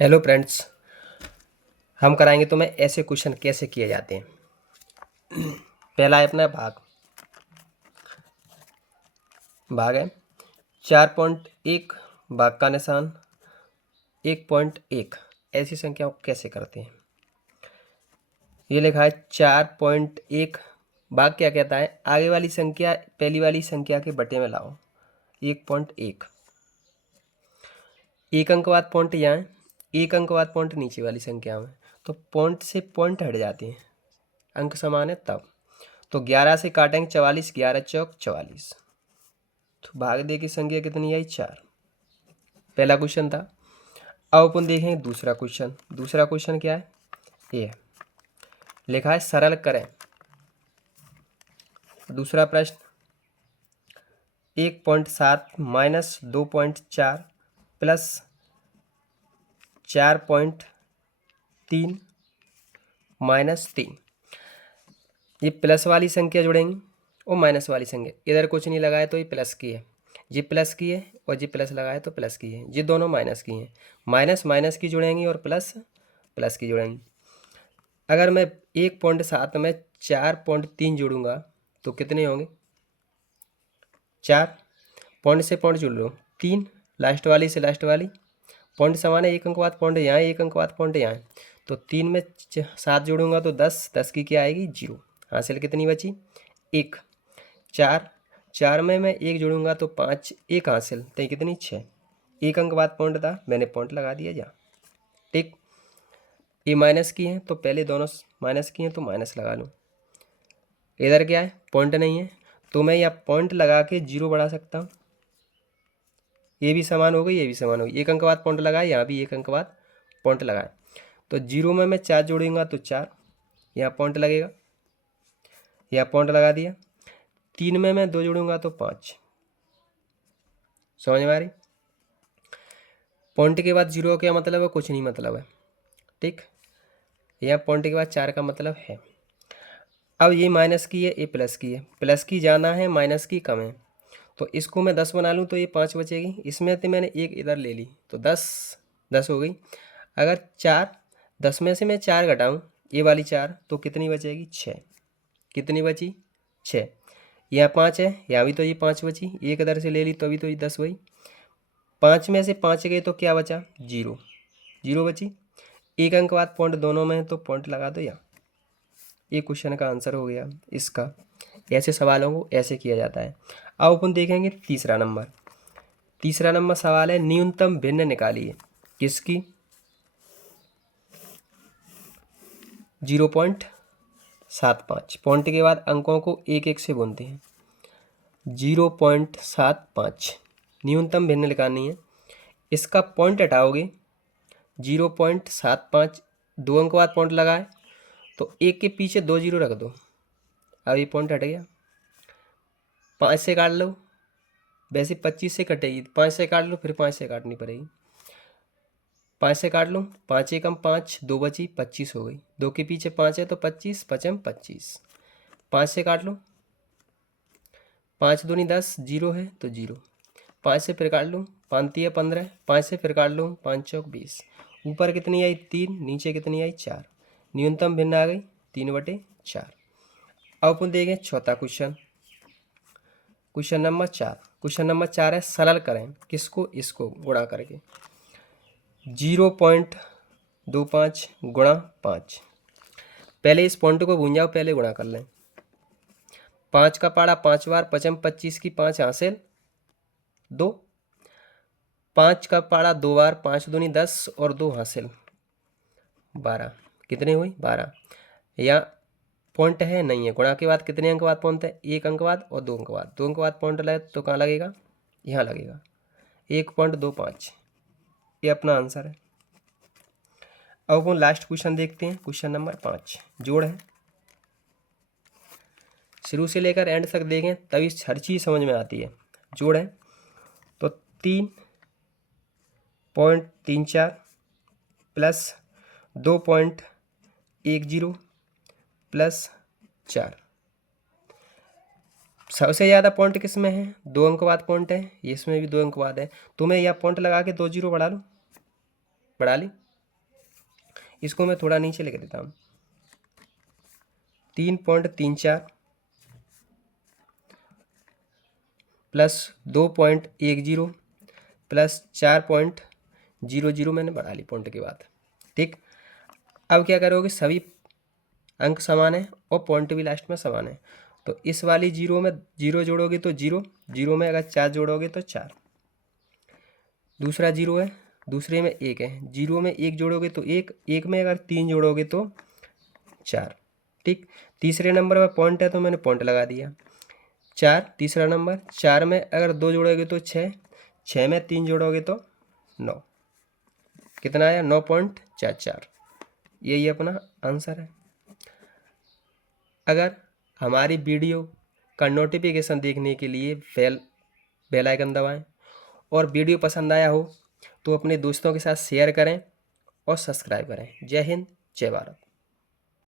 Hello friends, हम कराएंगे तुम्हें ऐसे क्वेश्चन कैसे किए जाते हैं। पहला है अपना भाग है 4.1 भाग का निशान 1.1 ऐसी संख्याओं को कैसे करते हैं। ये लिखा है 4.1 भाग क्या कहता है, आगे वाली संख्या पहली वाली संख्या के बटे में लाओ 1.1। एक अंक बाद पॉइंट यहाँ है, एक अंक बाद पॉइंट नीचे वाली संख्या में, तो पॉइंट से पॉइंट हट जाते हैं, अंक समान है तब। तो 11 से काटेंगे 44, 11 चौक 44, तो भाग दे की संख्या कितनी आई 4। पहला क्वेश्चन था। अब अपन देखेंगे दूसरा क्वेश्चन। दूसरा क्वेश्चन क्या है, ये लिखा है सरल करें। दूसरा प्रश्न 1.7 माइनस 2.4 प्लस 4.3 माइनस 3। ये प्लस वाली संख्या जुड़ेंगी और माइनस वाली संख्या, इधर कुछ नहीं लगाया तो ये प्लस की है, ये प्लस की है और ये प्लस लगाया तो प्लस की है, ये दोनों माइनस की हैं। माइनस माइनस की जुड़ेंगी और प्लस प्लस की जुड़ेंगी। अगर मैं 1.7 में 4.3 जोड़ूंगा तो कितने होंगे 4। पॉइंट से पॉइंट जुड़ लो, 3 लास्ट वाली से लास्ट वाली, पॉइंट समान है, एक अंक बाद पॉइंट यहाँ, एक अंक बाद पॉइंट यहाँ। तो 3 में 7 जोड़ूंगा तो 10, 10 की क्या आएगी 0। हासिल कितनी बची 1। 4 में मैं 1 जोड़ूंगा तो 5, 1 हासिल तो कितनी 6। एक अंक बाद पॉइंट था, मैंने पॉइंट लगा दिया जा। ठीक, ये माइनस की है तो पहले दोनों माइनस की हैं तो माइनस लगा लूँ। इधर क्या है पॉइंट नहीं है तो मैं यहाँ पॉइंट लगा के 0 बढ़ा सकता हूँ। ये भी समान हो गई, ये भी समान हो गई, एक अंक बाद पॉइंट लगाए, यहाँ भी एक अंक बाद पॉइंट लगाए। तो 0 में मैं 4 जोड़ूंगा तो 4, यहाँ पॉइंट लगेगा, यहाँ पॉइंट लगा दिया। 3 में मैं 2 जोड़ूंगा तो 5। समझ में आ रही। पॉइंट के बाद 0 क्या मतलब है, कुछ नहीं मतलब है। ठीक, यहाँ पॉइंट के बाद 4 का मतलब है। अब ये माइनस की है, ये प्लस की है, प्लस की ज़्यादा है माइनस की कम है, तो इसको मैं 10 बना लूँ तो ये 5 बचेगी। इसमें तो मैंने एक इधर ले ली तो 10 10 हो गई। अगर 4 10 में से मैं 4 घटाऊँ ये वाली 4 तो कितनी बचेगी 6। कितनी बची 6। यहाँ 5 है, यहाँ भी तो ये 5 बची, एक इधर से ले ली तो अभी तो ये 10 हुई। 5 में से 5 गए तो क्या बचा 0, 0 बची। एक अंक बाद पॉइंट दोनों में है तो पॉइंट लगा दो यहाँ। ये क्वेश्चन का आंसर हो गया इसका। ऐसे सवालों को ऐसे किया जाता है। अब अपन देखेंगे तीसरा नंबर। तीसरा नंबर सवाल है न्यूनतम भिन्न निकालिए किसकी 0.75। पॉइंट के बाद अंकों को एक एक से बुनते हैं। 0.75 न्यूनतम भिन्न निकालनी है। इसका पॉइंट हटाओगे 0.75, 2 अंक बाद पॉइंट लगाए तो एक के पीछे 2 0 रख दो। अब ये पॉइंट हट गया। 5 से काट लो, वैसे 25 से कटेगी, 5 से काट लो, फिर 5 से काटनी पड़ेगी। 5 से काट लो, 5 एकम 5, 2 बची 25 हो गई। 2 के पीछे 5 है तो 25, 5 25। 5 से काट लो, 5 दूनी 10, 0 है तो 0। 5 से फिर काट लो, 5 है 15, 5 से फिर काट लो, 5 चौक 20। ऊपर कितनी आई 3, नीचे कितनी आई 4। न्यूनतम भिन्न आ गई 3/4। अब अपन देखें चौथा question. Question number 4। Question number 4 है सरल करें किसको, इसको गुणा करके 0.25 गुणा 5। पहले इस पॉइंट को भून जाओ, पहले गुणा कर लें। 5 का पाड़ा 5 बार, 5 25 की 5 हासिल 2। 5 का पाड़ा 2 बार, 5 दूनी 10 और 2 हासिल 12। कितनी हुई 12। यहाँ पॉइंट है नहीं है, गुणा के बाद कितने अंक बाद पॉइंट है, एक अंक बाद और 2 अंक बाद। 2 अंक बाद पॉइंट लगे तो कहाँ लगेगा, यहाँ लगेगा 1.25। ये अपना आंसर है। अब अपन लास्ट क्वेश्चन देखते हैं। क्वेश्चन नंबर 5 जोड़ है। शुरू से लेकर एंड तक देखें तभी हर चीज़ समझ में आती है। जोड़ है तो 3.34 प्लस 2.10 प्लस 4। सबसे ज़्यादा पॉइंट किस में है, 2 अंक बाद पॉइंट है, इसमें भी 2 अंक बाद है, तो मैं यह पॉइंट लगा के 2 0 बढ़ा लूँ, बढ़ा ली। इसको मैं थोड़ा नीचे लिख देता हूँ, 3.34 प्लस 2.10 प्लस 4.00, मैंने बढ़ा ली पॉइंट के बाद। ठीक, अब क्या करोगे, सभी अंक समान है और पॉइंट भी लास्ट में समान है, तो इस वाली जीरो में जीरो जोड़ोगे तो जीरो, जीरो में अगर 4 जोड़ोगे तो 4, दूसरा जीरो है, दूसरे में 1 है, जीरो में 1 जोड़ोगे तो 1, 1 में अगर 3 जोड़ोगे तो 4। ठीक, तीसरे नंबर में पॉइंट है तो मैंने पॉइंट लगा दिया, 4 तीसरा नंबर, 4 में अगर 2 जोड़ोगे तो 6, 6 में 3 जोड़ोगे तो 9, कितना आया, 9.44। यही अपना आंसर है। अगर हमारी वीडियो का नोटिफिकेशन देखने के लिए बेल आइकन दबाएं और वीडियो पसंद आया हो तो अपने दोस्तों के साथ शेयर करें और सब्सक्राइब करें। जय हिंद, जय भारत।